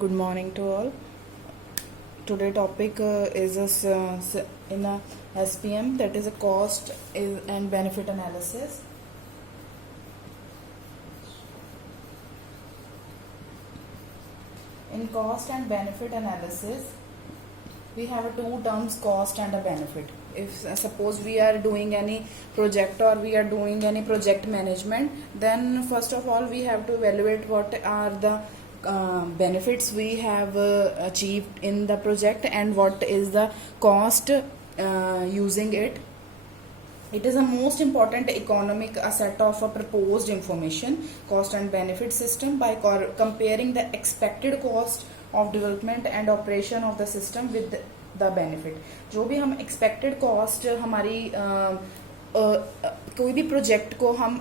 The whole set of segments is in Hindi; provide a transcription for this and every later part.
Good morning to all. Today topic is in a SPM, that is a and benefit analysis. In cost and benefit analysis, we have two terms, cost and a benefit. If suppose we are doing any project or we are doing any project management, then first of all we have to evaluate what are the benefits we have achieved in the project and what is the cost using it. It is a most important economic asset of a proposed information cost and benefit system by comparing the expected cost of development and operation of the system with the benefit. जो भी हम expected cost हमारी कोई भी प्रोजेक्ट को हम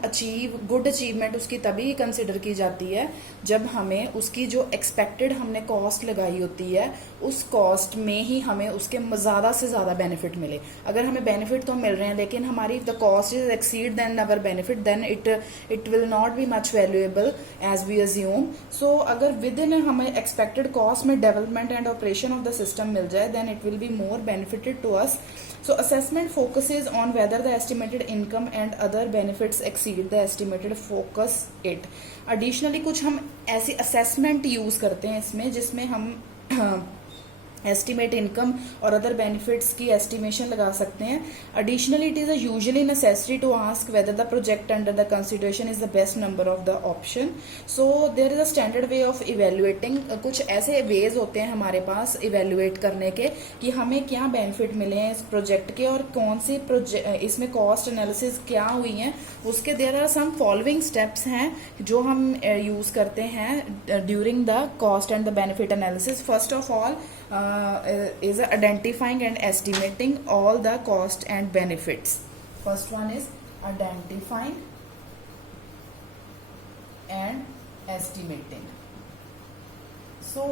गुड अचीवमेंट उसकी तभी कंसिडर की जाती है जब हमें उसकी जो एक्सपेक्टेड हमने कॉस्ट लगाई होती है उस कॉस्ट में ही हमें उसके ज़्यादा से ज़्यादा बेनिफिट मिले. अगर हमें बेनिफिट तो मिल रहे हैं लेकिन हमारी the cost is exceed then our benefit, then it will not be much valuable as we assume. So अगर विद इन हमें एक्सपेक्टेड कॉस्ट में development and operation of the system मिल जाए then it will be more benefited to us. So assessment focuses on whether the estimated income and other benefits exceed the estimated focus it. Additionally कुछ हम ऐसी assessment यूज करते हैं इसमें जिसमें हम एस्टिमेट इनकम और अदर बेनिफिट्स की एस्टिमेशन लगा सकते हैं. Additionally it is usually necessary to ask whether the project under the consideration is the best number of the option. So there is a standard way of evaluating. कुछ ऐसे वेज होते हैं हमारे पास इवेल्युएट करने के कि हमें क्या बेनिफिट मिले हैं इस प्रोजेक्ट के और कौन सी इसमें कॉस्ट एनालिसिस क्या हुई है उसके. There are some following steps हैं जो हम यूज करते हैं during the cost and the benefit analysis. First of all is identifying and estimating all the cost and benefits. First one is identifying and estimating. So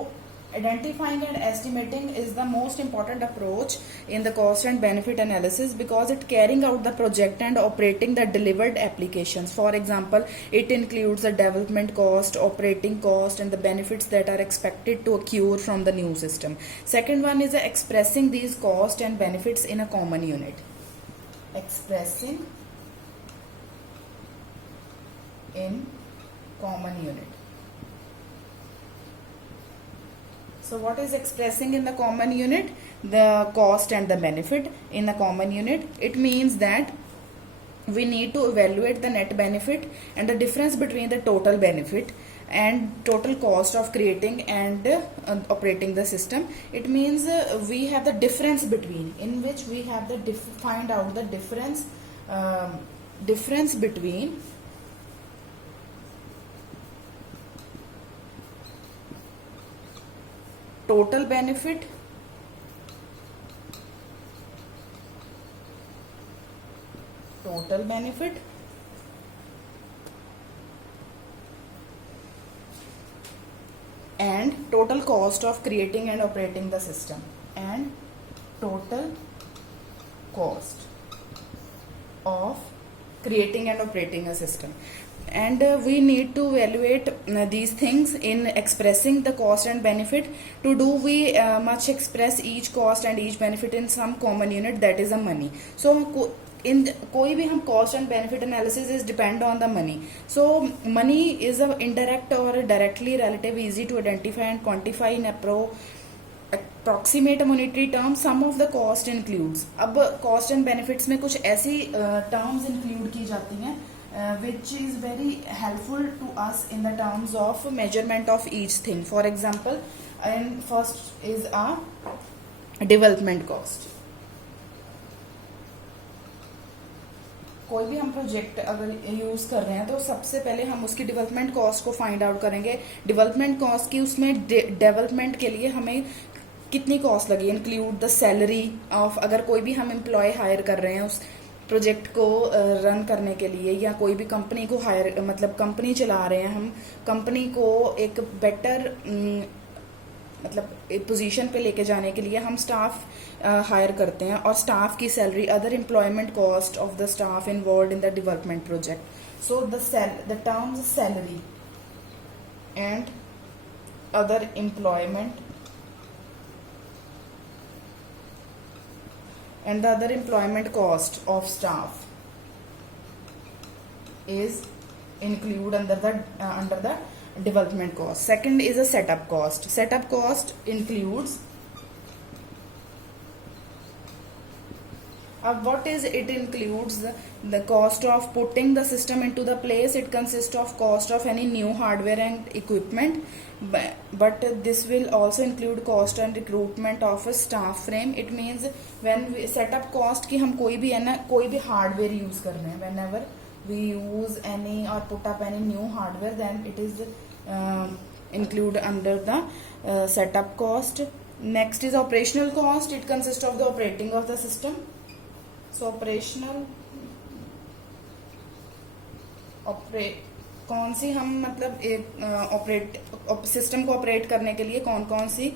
identifying and estimating is the most important approach in the cost and benefit analysis because it carrying out the project and operating the delivered applications. For example, it includes the development cost, operating cost and the benefits that are expected to accrue from the new system. Second one is expressing these cost and benefits in a common unit. Expressing in common unit. So what is expressing in the common unit? The cost and the benefit in the common unit. It means that we need to evaluate the net benefit and the difference between the total benefit and total cost of creating and operating the system. It means we have the difference between, in which we have the find out the difference between total benefit and total cost of creating and operating the system and total cost of creating and operating a system. And we need to evaluate these things in expressing the cost and benefit. To do we much express each cost and each benefit in some common unit, that is a money. So in कोई भी हम cost and benefit analysis is depend on the money. So money is a indirect or directly relative easy to identify and quantify in approximate monetary terms. Some of the cost includes. अब cost and benefits में कुछ ऐसी terms include की जाती हैं which is very helpful to us in the terms of measurement of each thing. For example, and first is a development cost. कोई भी हम प्रोजेक्ट अगर यूज कर रहे हैं तो सबसे पहले हम उसकी डेवलपमेंट कॉस्ट को फाइंड आउट करेंगे. डेवलपमेंट कॉस्ट की उसमें डेवलपमेंट के लिए हमें कितनी कॉस्ट लगी. इंक्लूड द सैलरी ऑफ, अगर कोई भी हम एम्प्लॉय हायर कर रहे हैं उस प्रोजेक्ट को रन करने के लिए या कोई भी कंपनी को हायर मतलब कंपनी चला रहे हैं हम, कंपनी को एक बेटर मतलब एक पोजीशन पे लेके जाने के लिए हम स्टाफ हायर करते हैं और स्टाफ की salary, other employment cost of the staff involve in the development project. So the terms salary and other employment, and the other employment cost of staff is include under the development cost. Second is a setup cost. Setup cost includes, what is it includes? The cost of putting the system into the place. It consists of cost of any new hardware and equipment, but this will also include cost and recruitment of a staff frame. It means when we set up cost कि हम कोई भी है ना कोई भी hardware use कर रहे हैं, whenever we use any or put up any new hardware, then it is include under the setup cost. Next is operational cost. It consists of the operating of the system. So operational कौन सी हम मतलब एक सिस्टम को ऑपरेट करने के लिए कौन कौन सी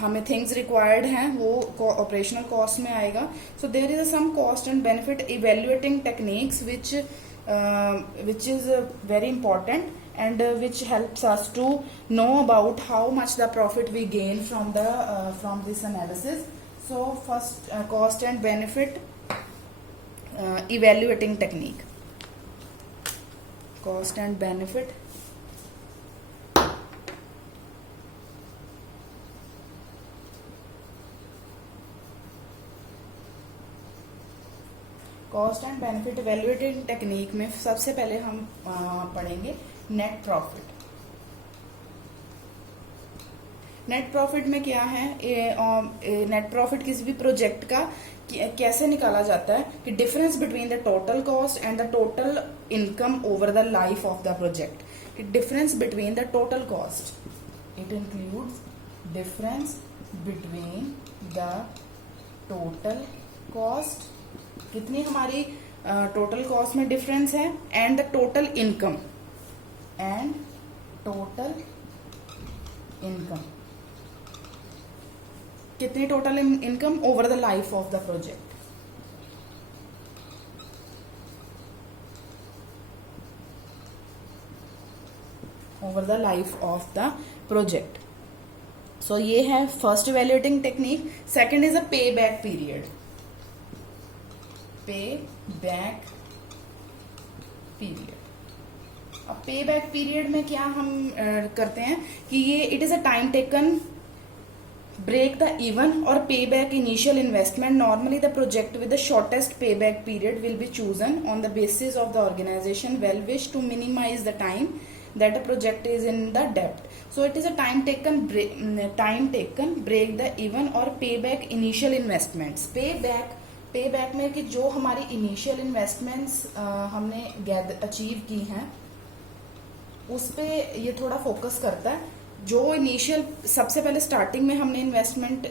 हमें थिंग्स रिक्वायर्ड हैं वो ऑपरेशनल कॉस्ट में आएगा. So there is some cost and benefit evaluating techniques which is very important and which helps us to know about how much the profit we gain from this analysis. So first cost and benefit evaluating technique. Cost and benefit cost and benefit evaluating technique में सबसे पहले हम पढ़ेंगे नेट प्रॉफिट. नेट प्रॉफिट में क्या है? नेट प्रॉफिट किसी भी प्रोजेक्ट का कैसे निकाला जाता है कि difference between the total cost and the total income over the life of the project. Difference between the total cost, it includes difference between the total cost, कितनी हमारी टोटल कॉस्ट में डिफरेंस है, and the total income, and total income, कितनी total income over the life of the project. Over the life of the project. So ये है first evaluating technique. Second is a पे बैक पीरियड. पे बैक पीरियड. अब पे बैक पीरियड में क्या हम करते हैं कि ये it is a time taken break the even or payback initial investment. Normally the project with the shortest payback period will be chosen on the basis of the organization well wish to minimize the time that a project is in the debt. So it is a time taken break the even or payback initial investments. payback में कि जो हमारी initial investments हमने अचीव की हैं उस पे ये थोड़ा फोकस करता है. जो इनिशियल सबसे पहले स्टार्टिंग में हमने इन्वेस्टमेंट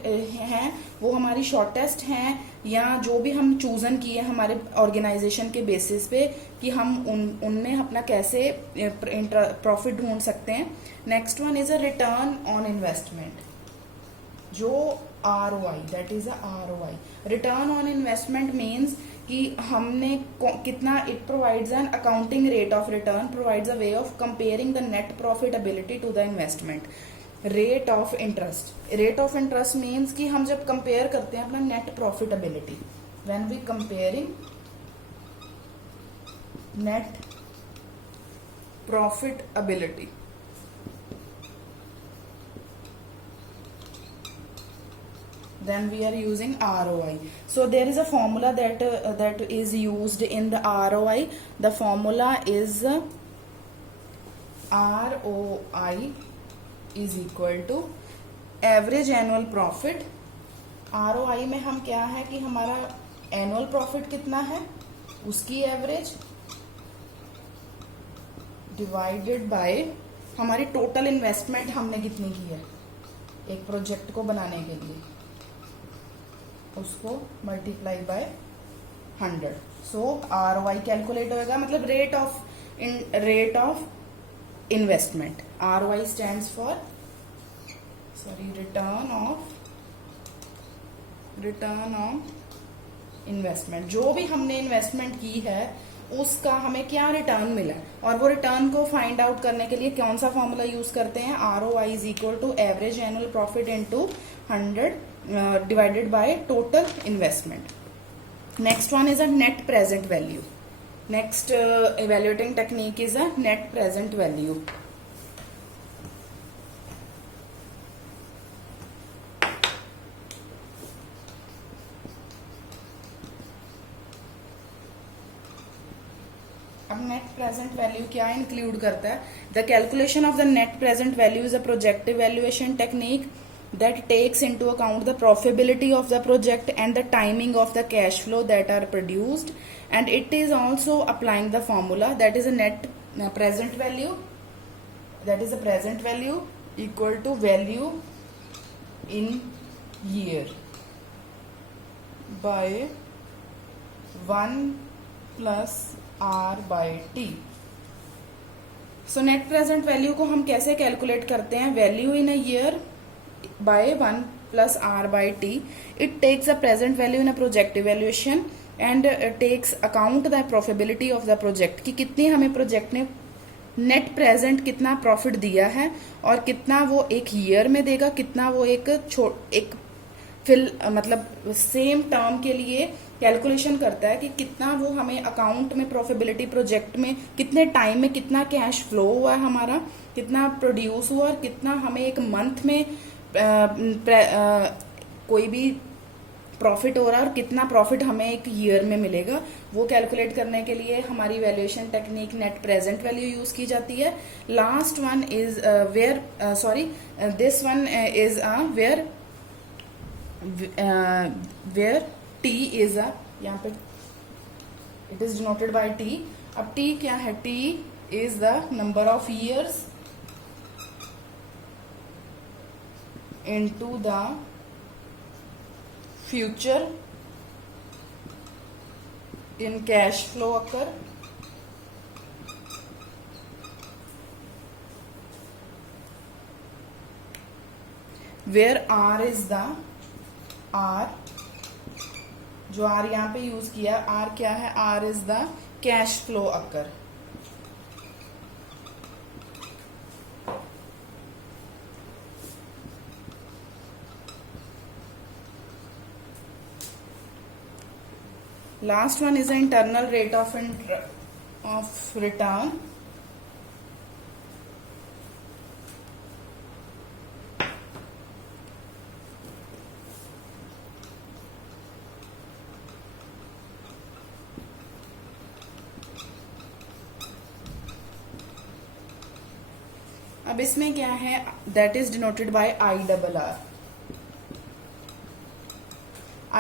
हैं वो हमारी शॉर्टेस्ट हैं या जो भी हम चूजन किए हमारे ऑर्गेनाइजेशन के बेसिस पे कि हम उनमें अपना कैसे प्रॉफिट ढूंढ सकते हैं. Next one is a return on investment. जो ROI, that is a ROI. Return on investment means कि हमने कितना, it provides an accounting rate of return, provides a way of comparing the net profitability to the investment. Rate of interest. Rate of interest means कि हम जब कंपेयर करते हैं अपना net profitability, when we comparing net profitability, then we are using ROI. So there is a formula that is used in the ROI. The formula is ROI is equal to average annual profit. ROI में हम क्या है कि हमारा एनुअल प्रॉफिट कितना है उसकी एवरेज डिवाइडेड बाय हमारी टोटल इन्वेस्टमेंट हमने कितनी की है एक प्रोजेक्ट को बनाने के लिए, उसको multiply by 100. So ROI calculate होगा, मतलब rate of investment. ROI stands for return on investment. जो भी हमने इन्वेस्टमेंट की है उसका हमें क्या रिटर्न मिला है, और वो रिटर्न को फाइंड आउट करने के लिए कौन सा फॉर्मूला यूज करते हैं, ROI is equal to average annual profit into 100 divided by total investment. Next one is a net present value. Next evaluating technique is a net present value. अब नेट प्रेजेंट वैल्यू क्या इंक्लूड करता है, the calculation of the net present value is a projective valuation technique that takes into account the profitability of the project and the timing of the cash flow that are produced, and it is also applying the formula that is a net present value, that is a present value equal to value in year by 1 plus R by T. So net present value को हम कैसे कैलकुलेट करते हैं, value in a year by 1 plus R by T. It takes the present value in a project evaluation and takes account the profitability of the project कि कितनी हमें प्रोजेक्ट ने नेट प्रेजेंट कितना प्रॉफिट दिया है और कितना वो एक ईयर में देगा, कितना वो एक फिल मतलब सेम टर्म के लिए कैलकुलेशन करता है कि कितना वो हमें अकाउंट में प्रॉफिटेबिलिटी प्रोजेक्ट में कितने टाइम में कितना कैश फ्लो हुआ है हमारा, कितना प्रोड्यूस हुआ और कितना हमें एक मंथ में कोई भी प्रॉफिट हो रहा है और कितना प्रॉफिट हमें एक ईयर में मिलेगा, वो कैलकुलेट करने के लिए हमारी valuation technique net present value use की जाती है. Last one is this one is where T is यहाँ पे it is denoted by T. अब टी क्या है, T is the number of years into the future in cash flow occur. Where R is the R, जो R यहाँ पे यूज किया, R क्या है, R is the cash flow occur. Last one is the internal rate of return. अब इसमें क्या है, that is denoted by IRR.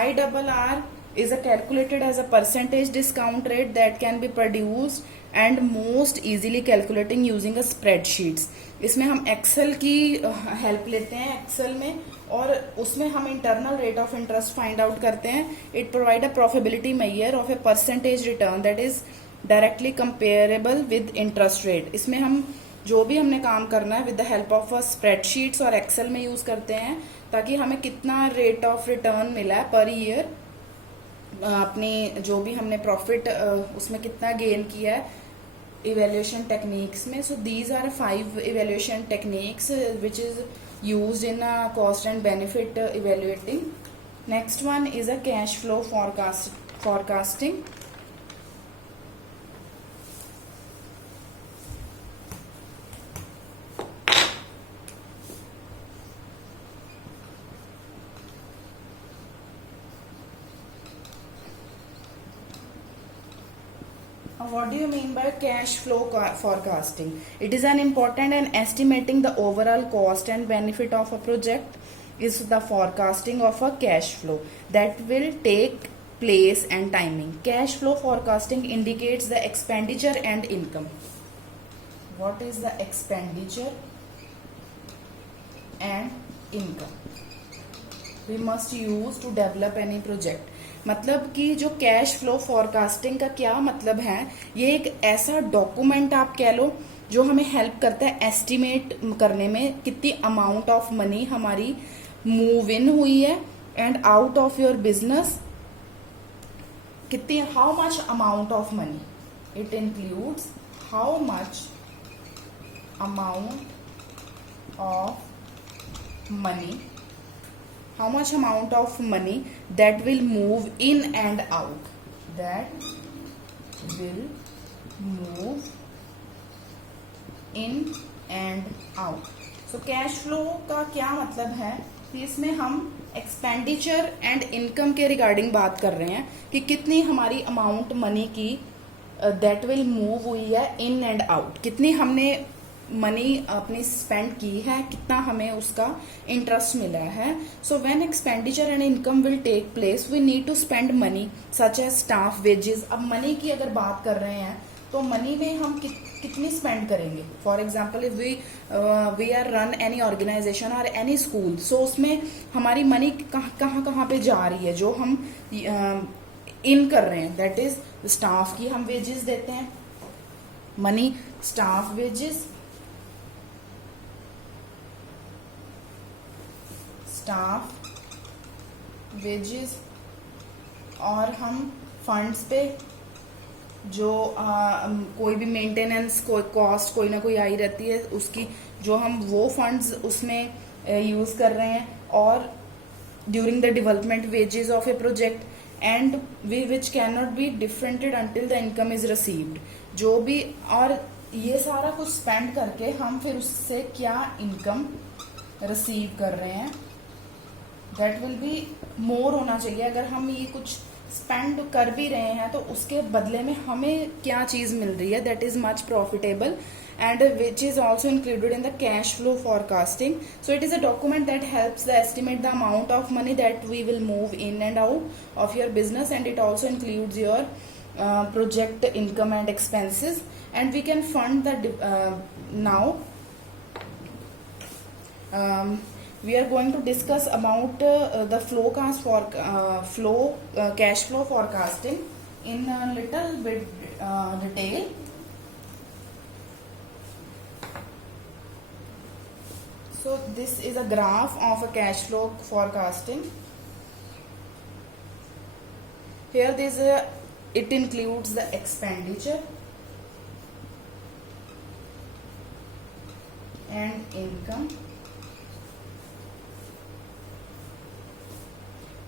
IRR is calculated as a percentage discount rate that can be produced and most easily calculating using a spreadsheets. इसमें हम एक्सेल की हेल्प लेते हैं एक्सेल में और उसमें हम internal rate of interest find out करते हैं. It provide a profitability measure of a percentage return that is directly comparable with interest rate. इसमें हम जो भी हमने काम करना है with the help of spreadsheets और एक्सेल में यूज करते हैं ताकि हमें कितना रेट ऑफ रिटर्न मिला है पर ईयर, अपनी जो भी हमने प्रॉफिट उसमें कितना गेन किया है इवेल्युएशन टेक्निक्स में. So these are 5 evaluation techniques which is used in cost and benefit evaluating. Next one is a cash flow forecasting. What do you mean by cash flow forecasting? It is an important and estimating the overall cost and benefit of a project is the forecasting of a cash flow that will take place and timing. Cash flow forecasting indicates the expenditure and income. What is the expenditure and income we must use to develop any project? मतलब कि जो कैश फ्लो फॉरकास्टिंग का क्या मतलब है, ये एक ऐसा डॉक्यूमेंट आप कह लो जो हमें हेल्प करता है एस्टिमेट करने में कितनी अमाउंट ऑफ मनी हमारी मूव इन हुई है and out of your business, कितनी how much amount of money it includes how much amount of money that will move in and out, so cash flow का क्या मतलब है कि इसमें हम एक्सपेंडिचर एंड इनकम के रिगार्डिंग बात कर रहे हैं कि कितनी हमारी अमाउंट मनी की दैट विल मूव हुई है इन एंड आउट, कितनी हमने मनी अपनी स्पेंड की है, कितना हमें उसका इंटरेस्ट मिला है. So when expenditure and income will take place we need to spend money such as staff wages. अब मनी की अगर बात कर रहे हैं तो मनी में हम कितनी स्पेंड करेंगे. For example if we are run any organisation or any school, so उसमें हमारी मनी कहाँ पे जा रही है, जो हम इन कर रहे हैं, दैट इज स्टाफ की हम वेजेस देते हैं, मनी स्टाफ वेजेस, और हम फंड्स पे जो कोई भी मेंटेनेंस कोई कॉस्ट कोई ना कोई आई रहती है उसकी, जो हम वो फंड्स उसमें यूज कर रहे हैं, और during the development wages of a project and which can not be differented until the income is received. जो भी, और ये सारा कुछ स्पेंड करके हम फिर उससे क्या इनकम रिसीव कर रहे हैं, दैट विल बी मोर होना चाहिए. अगर हम ये कुछ स्पेंड कर भी रहे हैं तो उसके बदले में हमें क्या चीज मिल रही है, that is much profitable and which is also included in the cash flow forecasting. So it is a document that helps the estimate the amount of money that we will move in and out of your business, and it also includes your project income and expenses, and we can fund the now we are going to discuss about the cash flow forecasting in a little bit detail. So this is a graph of a cash flow forecasting. Here it includes the expenditure and income,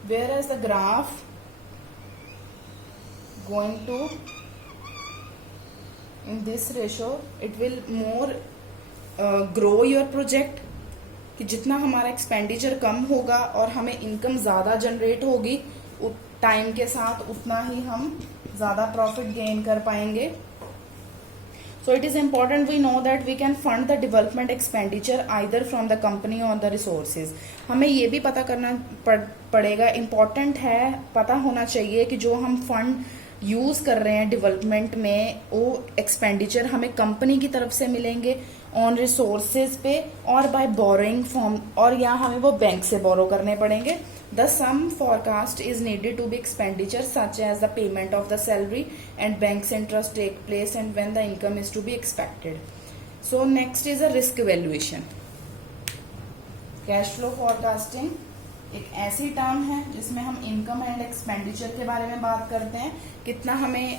whereas the graph going to in this ratio it will more grow your project, कि जितना हमारा एक्सपेंडिचर कम होगा और हमें इनकम ज्यादा जनरेट होगी टाइम के साथ, उतना ही हम ज्यादा प्रॉफिट गेन कर पाएंगे. So it is important we know that we can fund the development expenditure either from the company or the resources. हमें ये भी पता करना पड़ेगा, इम्पॉर्टेंट है, पता होना चाहिए कि जो हम फंड यूज कर रहे हैं डेवलपमेंट में वो एक्सपेंडिचर हमें कंपनी की तरफ से मिलेंगे ऑन रिसोर्सेज पे और बाय बोरोइंग फॉर्म, और या हमें वो बैंक से बोरो करने पड़ेंगे. The sum forecast is needed to be expenditure such as the payment of the salary and banks interest take place and when the income is to be expected. So next is a risk valuation. Cash flow forecasting एक ऐसी टर्म है जिसमें हम इनकम एंड एक्सपेंडिचर के बारे में बात करते हैं, कितना हमें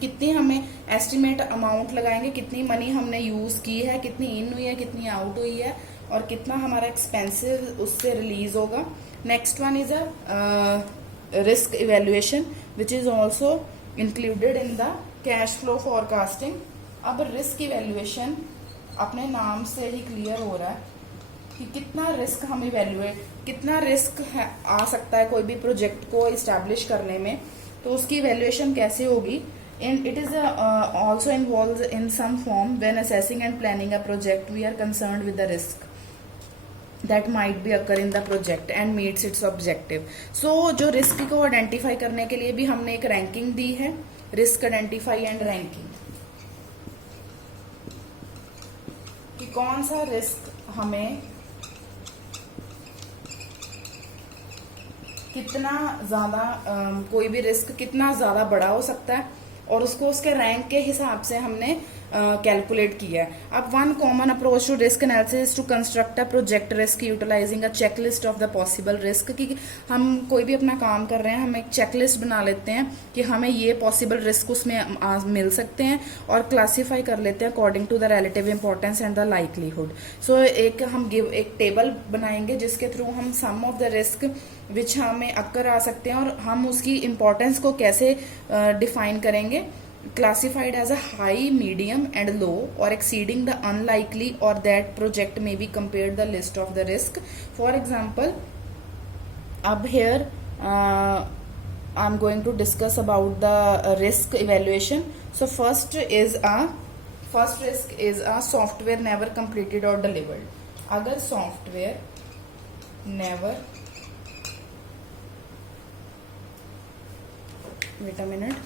कितनी हमें एस्टिमेट अमाउंट लगाएंगे, कितनी मनी हमने यूज की है, कितनी इन हुई है, कितनी आउट हुई है, और कितना हमारा एक्सपेंसिव उससे रिलीज होगा. Next one is a risk evaluation which is also included in the cash flow forecasting. अब रिस्क इवेल्युएशन अपने नाम से ही क्लियर हो रहा है कि कितना रिस्क हम इवेल्युएट, कितना रिस्क आ सकता है कोई भी प्रोजेक्ट को इस्टेब्लिश करने में, तो उसकी इवेल्युएशन कैसे होगी. It is also involve in some form when assessing and planning a project we are concerned with the risk that might be occur in the project and meets its objective. So जो रिस्क को आइडेंटिफाई करने के लिए भी हमने एक रैंकिंग दी है, रिस्क आइडेंटिफाई एंड रैंकिंग, कि कौन सा रिस्क हमें कितना ज्यादा कोई भी रिस्क कितना ज्यादा बड़ा हो सकता है, और उसको उसके रैंक के हिसाब से हमने कैलकुलेट किया है. अब one common approach to risk analysis to construct a project risk utilising a checklist of the possible risk. कि हम कोई भी अपना काम कर रहे हैं, हम एक चेकलिस्ट बना लेते हैं कि हमें ये पॉसिबल रिस्क उसमें मिल सकते हैं और क्लासीफाई कर लेते हैं according to the relative importance and the likelihood. So एक टेबल बनाएंगे जिसके थ्रू हम some of the risk which हमें अक्कर आ सकते हैं और हम उसकी इंपॉर्टेंस को कैसे डिफाइन करेंगे. Classified as a high, medium and low or exceeding the unlikely or that project may be compared the list of the risk. For example, up here I'm going to discuss about the risk evaluation. So first risk is a software never completed or delivered. अगर software never, wait a minute,